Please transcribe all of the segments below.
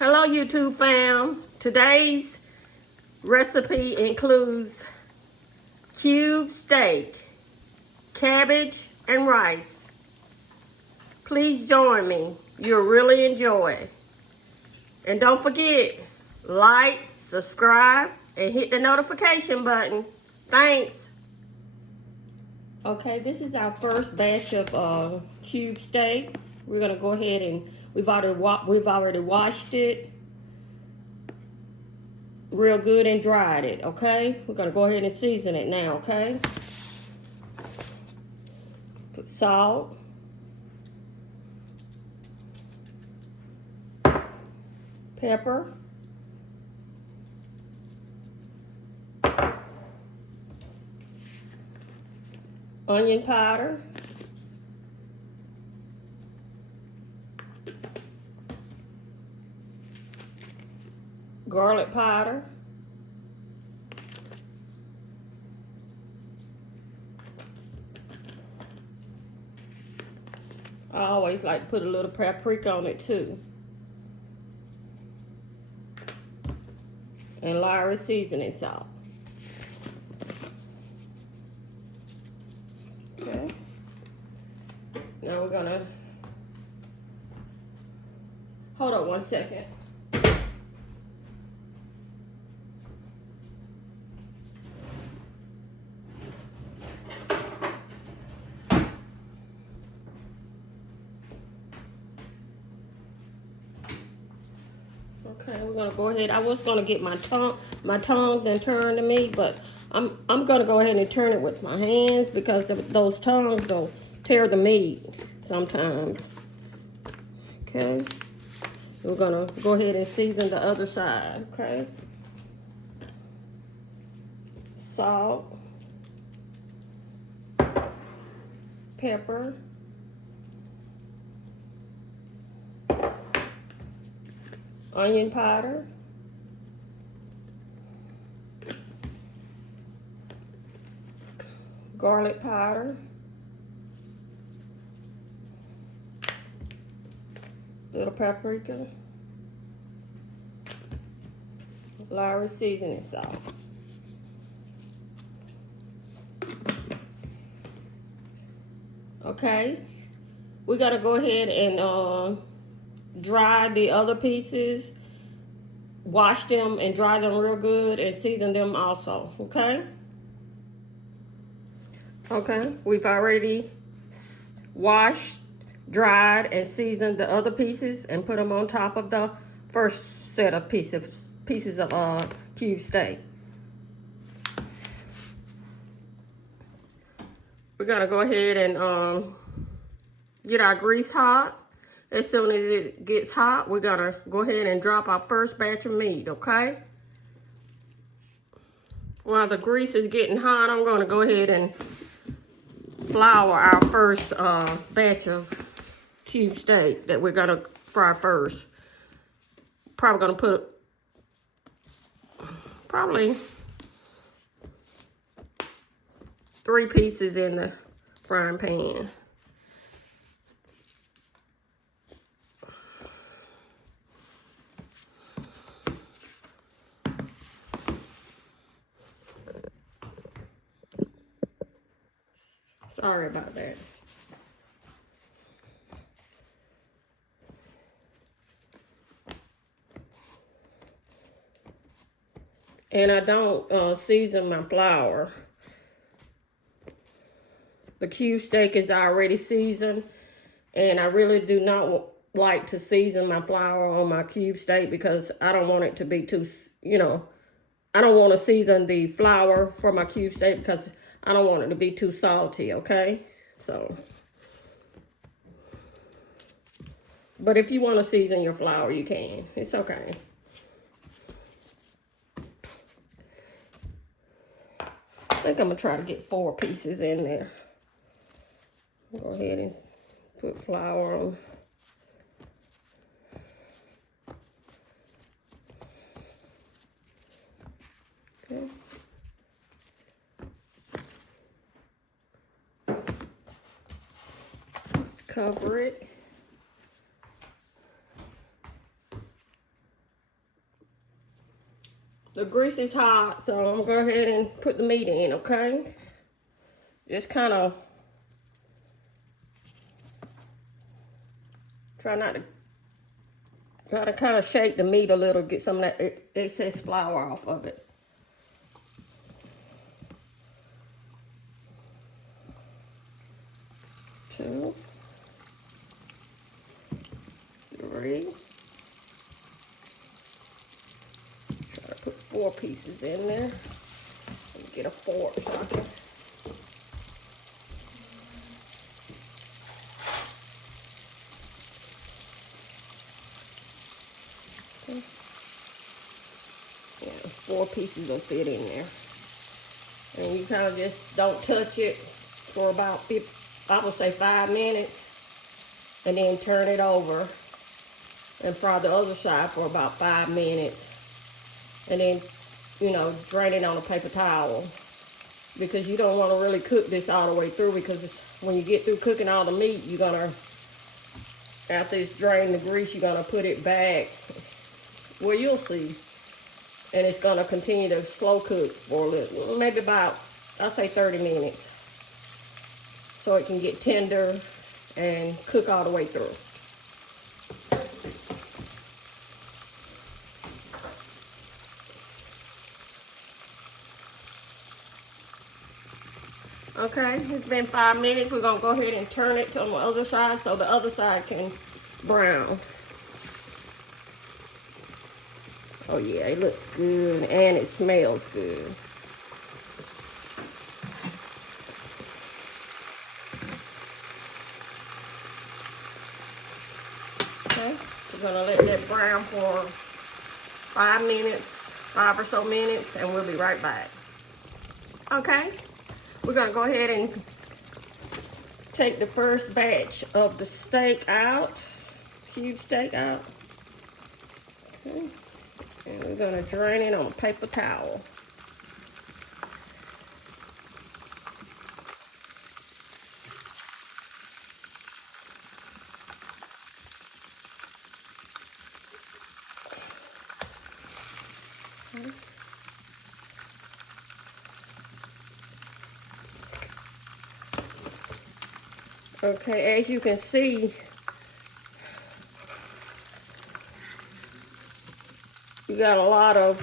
Hello YouTube fam. Today's recipe includes cube steak, cabbage, and rice. Please join me. You'll really enjoy it. And don't forget, like, subscribe, and hit the notification button. Thanks. Okay, this is our first batch of cube steak. We're gonna go ahead and we've already washed it real good and dried it. Okay, we're gonna go ahead and season it now. Okay, put salt, pepper, onion powder, garlic powder, I always like to put a little paprika on it too, and Lowry seasoning salt. Okay, now we're gonna hold on 1 second. Okay, we're gonna go ahead. I was gonna get my tongs and turn the meat, but I'm gonna go ahead and turn it with my hands because those tongs will tear the meat sometimes. Okay, we're gonna go ahead and season the other side. Okay, salt, pepper, onion powder, garlic powder, little paprika, Lowry seasoning salt. Okay, we're gonna go ahead and dry the other pieces, wash them and dry them real good and season them also. Okay, we've already washed, dried, and seasoned the other pieces and put them on top of the first set of pieces of cube steak. We're gonna go ahead and get our grease hot. As soon as it gets hot, we're gonna go ahead and drop our first batch of meat, okay? While the grease is getting hot, I'm gonna go ahead and flour our first batch of cube steak that we're gonna fry first. Probably gonna put probably 3 pieces in the frying pan. Sorry about that. And I don't season my flour. The cube steak is already seasoned, and I really do not like to season my flour on my cube steak because I don't want it to be too, I don't want to season the flour for my cube steak because I don't want it to be too salty, okay? So, but if you want to season your flour, you can. It's okay. I think I'm going to try to get 4 pieces in there. Go ahead and put flour on. Okay. Let's cover it. The grease is hot, so I'm gonna go ahead and put the meat in, okay? Just kind of try to kind of shake the meat a little, get some of that excess flour off of it. 2, 3. Try to put 4 pieces in there. Let me get a fork so I can. Yeah, 4 pieces will fit in there. And you kind of just don't touch it for about, I would say 5 minutes. And then turn it over and fry the other side for about 5 minutes. And then, you know, drain it on a paper towel. Because you don't want to really cook this all the way through, because when you get through cooking all the meat, you're going to, after it's drained the grease, you're going to put it back. Well, you'll see. And it's going to continue to slow cook for a little, maybe about, I'll say 30 minutes. So it can get tender and cook all the way through. Okay, it's been 5 minutes. We're gonna go ahead and turn it to on the other side so the other side can brown. Oh yeah, it looks good and it smells good. Okay, we're gonna let that brown for 5 minutes, 5 or so minutes, and we'll be right back. Okay, we're gonna go ahead and take the first batch of the steak out, cube steak out. Okay, and we're gonna drain it on a paper towel. Okay. Okay, as you can see, you got a lot of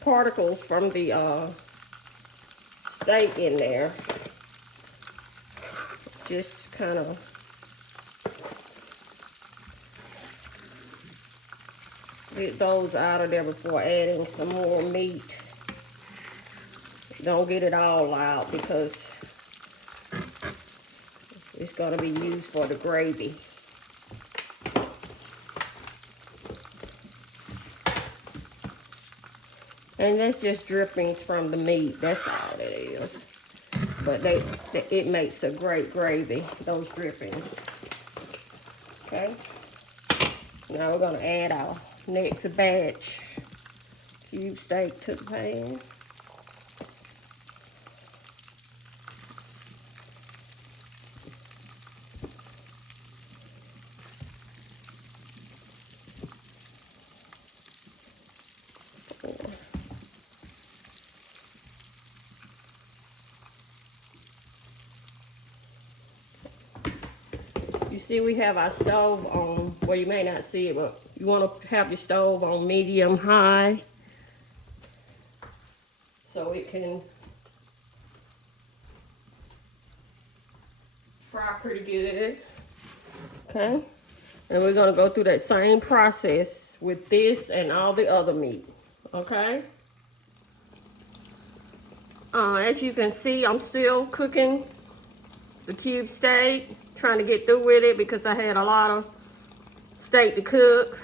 particles from the steak in there. Just kind of get those out of there before adding some more meat. Don't get it all out because it's going to be used for the gravy. And that's just drippings from the meat. That's all it is. But it makes a great gravy, those drippings. Okay. Now we're going to add our next batch cube steak to the pan. You see we have our stove on, well you may not see it, but you want to have your stove on medium high so it can fry pretty good. Okay, and we're going to go through that same process with this and all the other meat. Okay, as you can see, I'm still cooking the cube steak, trying to get through with it because I had a lot of steak to cook.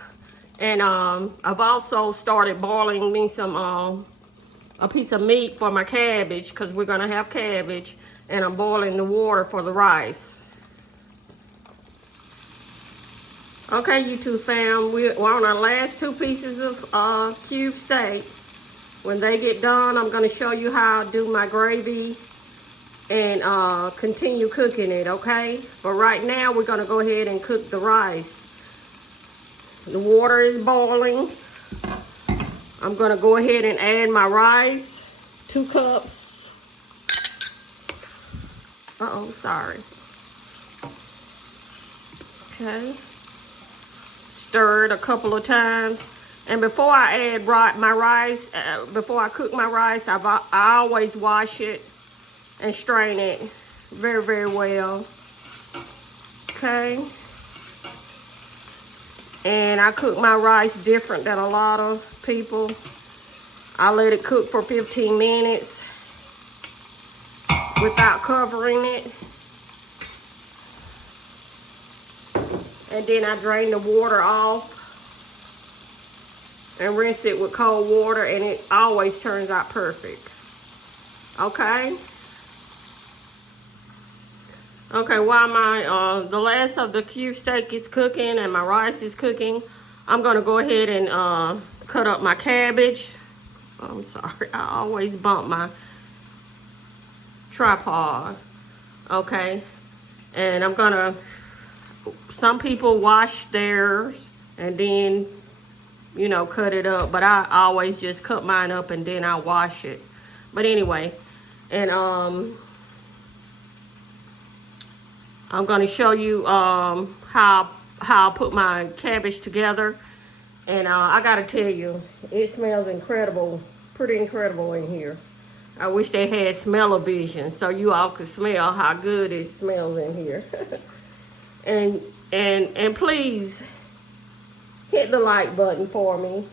And I've also started boiling me some a piece of meat for my cabbage, because we're gonna have cabbage, and I'm boiling the water for the rice. Okay, YouTube fam, we're on our last 2 pieces of cube steak. When they get done, I'm gonna show you how I do my gravy and continue cooking it, okay? But right now, we're gonna go ahead and cook the rice. The water is boiling. I'm gonna go ahead and add my rice, 2 cups. Uh-oh, sorry. Okay. Stir it a couple of times. And before I add my rice, before I cook my rice, I always wash it and strain it very, very well. Okay. And I cook my rice different than a lot of people. I let it cook for 15 minutes without covering it. And then I drain the water off and rinse it with cold water, and it always turns out perfect. Okay? Okay, while the last of the cube steak is cooking and my rice is cooking, I'm gonna go ahead and cut up my cabbage. I'm sorry, I always bump my tripod. Okay, and I'm gonna, some people wash theirs and then, you know, cut it up, but I always just cut mine up and then I wash it. But anyway, and I'm going to show you how I put my cabbage together. And I got to tell you, it smells incredible, pretty incredible in here. I wish they had smell-o-vision so you all could smell how good it smells in here. and please hit the like button for me.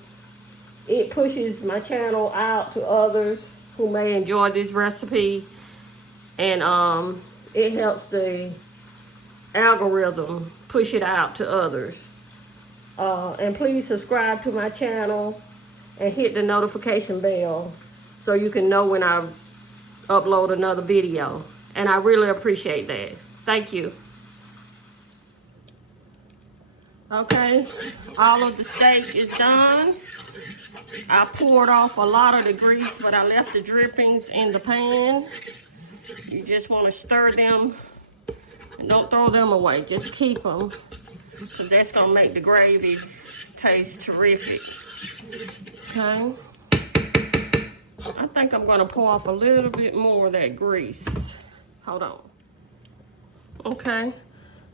It pushes my channel out to others who may enjoy this recipe, and it helps the algorithm push it out to others. And please subscribe to my channel and hit the notification bell so you can know when I upload another video. And I really appreciate that. Thank you. Okay, all of the steak is done. I poured off a lot of the grease, but I left the drippings in the pan. You just want to stir them and don't throw them away. Just keep them, because that's going to make the gravy taste terrific. Okay. I think I'm going to pour off a little bit more of that grease. Hold on. Okay.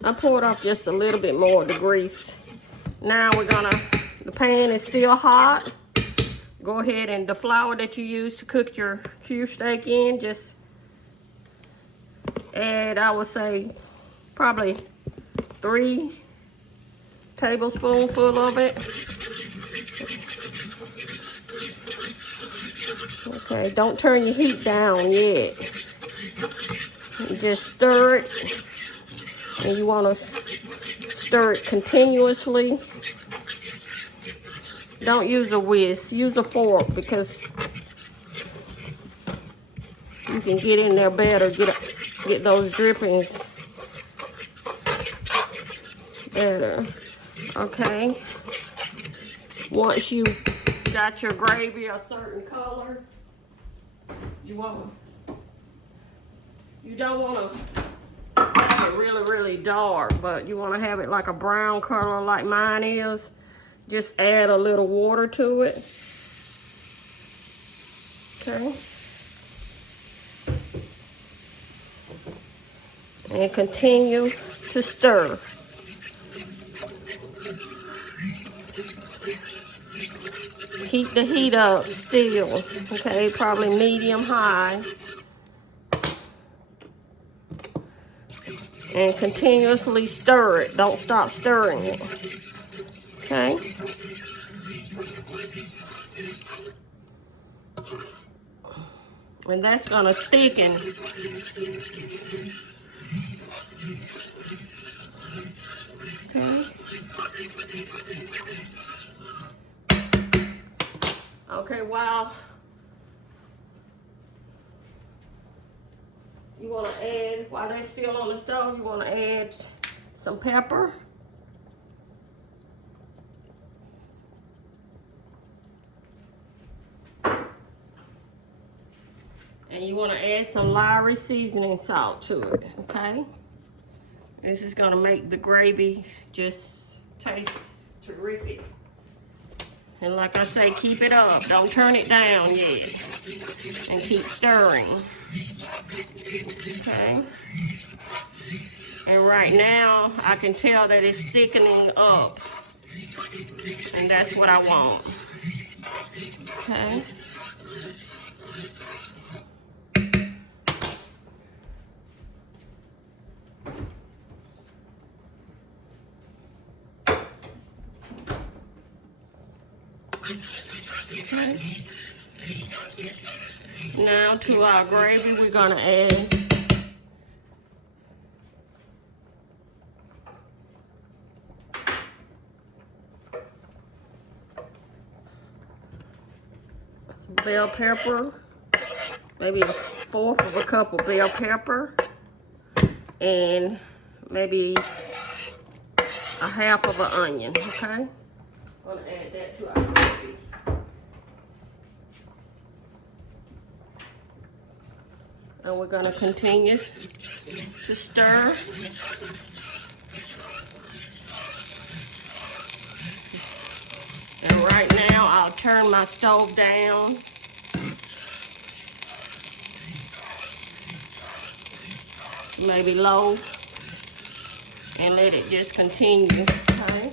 I poured off just a little bit more of the grease. Now we're gonna, the pan is still hot. Go ahead, and the flour that you use to cook your cube steak in, just add, I would say, probably 3 tablespoons of it. Okay, don't turn your heat down yet. You just stir it. And you want to stir it continuously. Don't use a whisk, use a fork, because you can get in there better, get those drippings better. Okay. Once you got your gravy a certain color, you don't want to have it really, really dark, but you want to have it like a brown color like mine is. Just add a little water to it. Okay. And continue to stir. Keep the heat up still. Okay, probably medium high. And continuously stir it. Don't stop stirring it. Okay. And that's going to thicken. Okay. Okay, while you want to add, while they're still on the stove, you want to add some pepper. And you want to add some Lowry seasoning salt to it, okay? This is going to make the gravy just taste terrific. And like I say, keep it up. Don't turn it down yet. And keep stirring. Okay. And right now, I can tell that it's thickening up. And that's what I want. Okay. Okay. Now to our gravy, we're gonna add some bell pepper, maybe 1/4 of a cup of bell pepper, and maybe 1/2 of an onion, okay? I'm gonna add that to our gravy. And we're gonna continue to stir. And right now, I'll turn my stove down. Maybe low. And let it just continue, okay?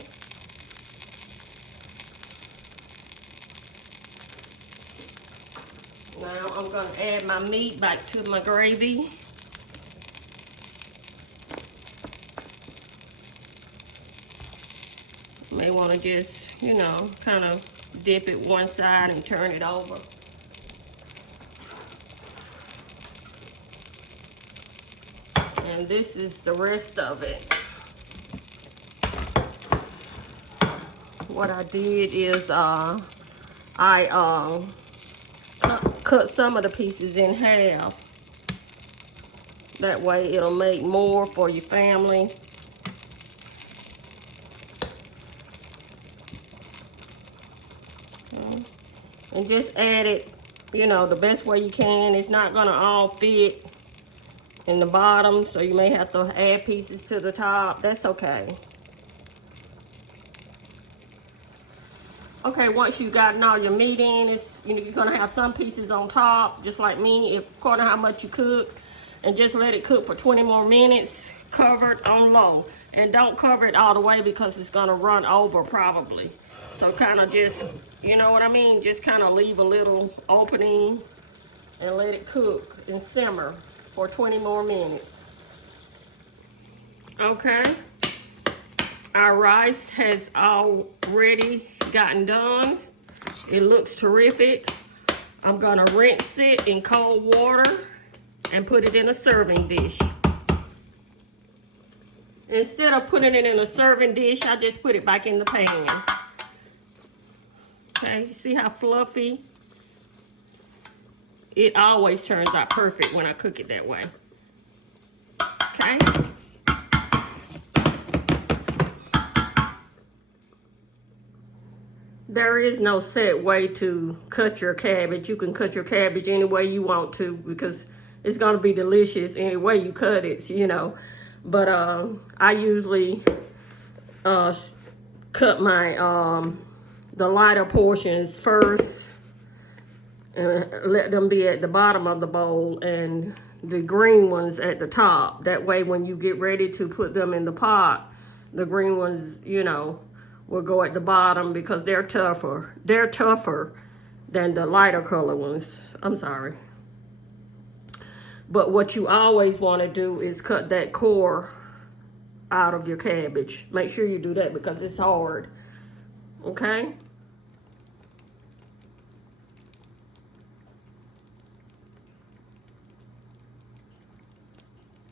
Now I'm gonna add my meat back to my gravy. You may wanna just, you know, kind of dip it one side and turn it over. And this is the rest of it. What I did is I cut some of the pieces in half. That way it'll make more for your family. Okay. And just add it, you know, the best way you can. It's not gonna all fit in the bottom, so you may have to add pieces to the top. That's okay. Okay, once you've gotten all your meat in, it's, you know, you're gonna have some pieces on top, just like me, according to how much you cook, and just let it cook for 20 more minutes, covered on low. And don't cover it all the way because it's gonna run over probably. So kind of just, you know what I mean? Just kind of leave a little opening and let it cook and simmer for 20 more minutes. Okay. Our rice has already gotten done. It looks terrific. I'm gonna rinse it in cold water and put it in a serving dish. Instead of putting it in a serving dish, I just put it back in the pan. Okay, see how fluffy? It always turns out perfect when I cook it that way. Okay. There is no set way to cut your cabbage. You can cut your cabbage any way you want to because it's gonna be delicious any way you cut it, you know. But I usually cut my the lighter portions first and let them be at the bottom of the bowl and the green ones at the top. That way when you get ready to put them in the pot, the green ones, you know, will go at the bottom because they're tougher. They're tougher than the lighter color ones. I'm sorry. But what you always want to do is cut that core out of your cabbage. Make sure you do that because it's hard. Okay?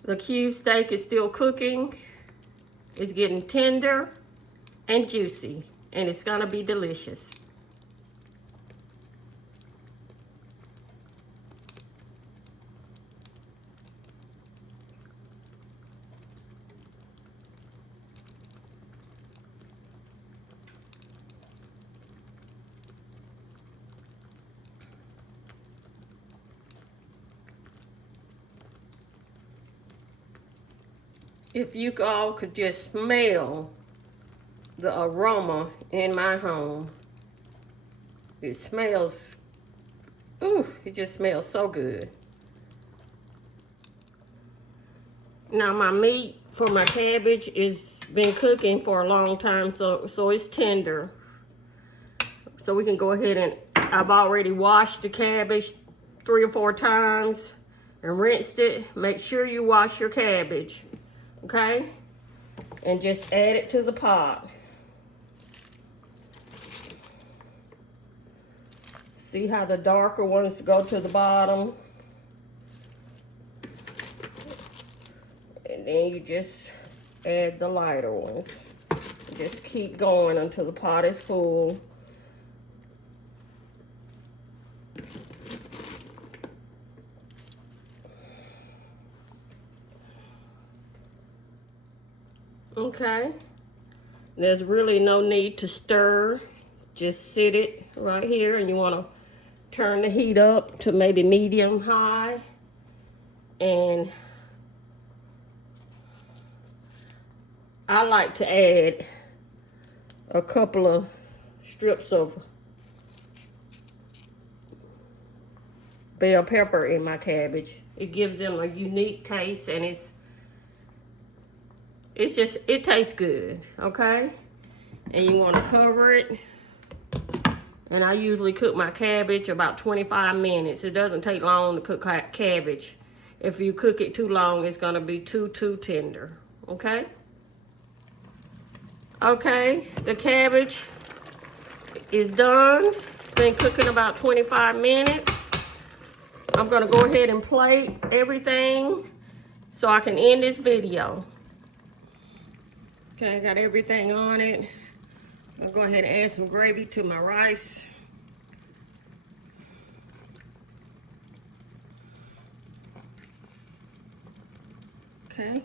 The cube steak is still cooking. It's getting tender and juicy, and it's gonna be delicious. If you all could just smell the aroma in my home. It smells, ooh, it just smells so good. Now my meat for my cabbage is been cooking for a long time, so it's tender. So we can go ahead and, I've already washed the cabbage 3 or 4 times and rinsed it. Make sure you wash your cabbage, okay? And just add it to the pot. See how the darker ones go to the bottom? And then you just add the lighter ones. Just keep going until the pot is full. Okay. There's really no need to stir. Just sit it right here, and you want to turn the heat up to maybe medium high. And I like to add a couple of strips of bell pepper in my cabbage. It gives them a unique taste, and it tastes good, okay? And you want to cover it. And I usually cook my cabbage about 25 minutes. It doesn't take long to cook cabbage. If you cook it too long, it's gonna be too tender, okay? Okay, the cabbage is done. It's been cooking about 25 minutes. I'm gonna go ahead and plate everything so I can end this video. Okay, I got everything on it. I'll go ahead and add some gravy to my rice. Okay.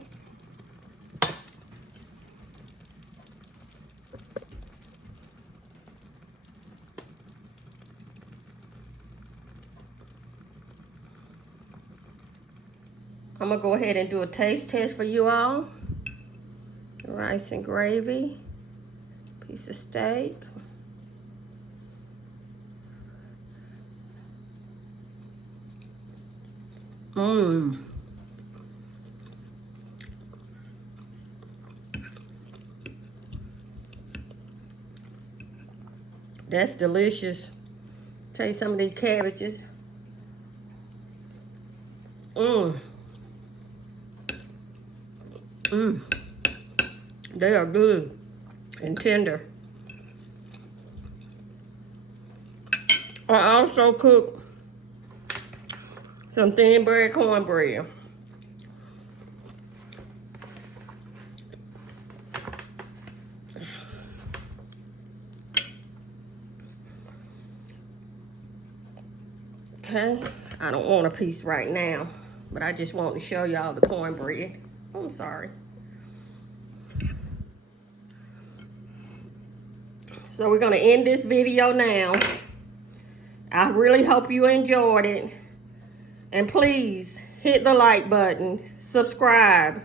I'm gonna go ahead and do a taste test for you all. Rice and gravy, piece of steak. That's delicious. Taste some of these cabbages. They are good and tender. I also cook some thin bread cornbread. Okay, I don't want a piece right now, but I just want to show y'all the cornbread. Oh, I'm sorry. So we're gonna end this video now. I really hope you enjoyed it. And please hit the like button, subscribe,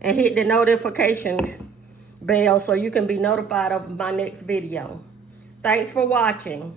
and hit the notification bell so you can be notified of my next video. Thanks for watching.